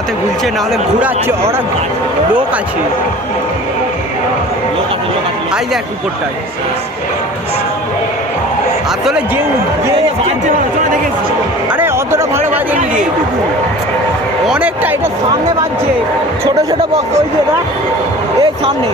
ঘোরাতে ঘুরছে, নাহলে ঘোরাচ্ছে, ওরা লোক আছে। আই দেখ উপরটায় আসলে যে আরে অতটা ভালো বাজেনি, অনেকটা। এটা সামনে বাজছে, ছোট ছোট বক্স ওই যে এই সামনে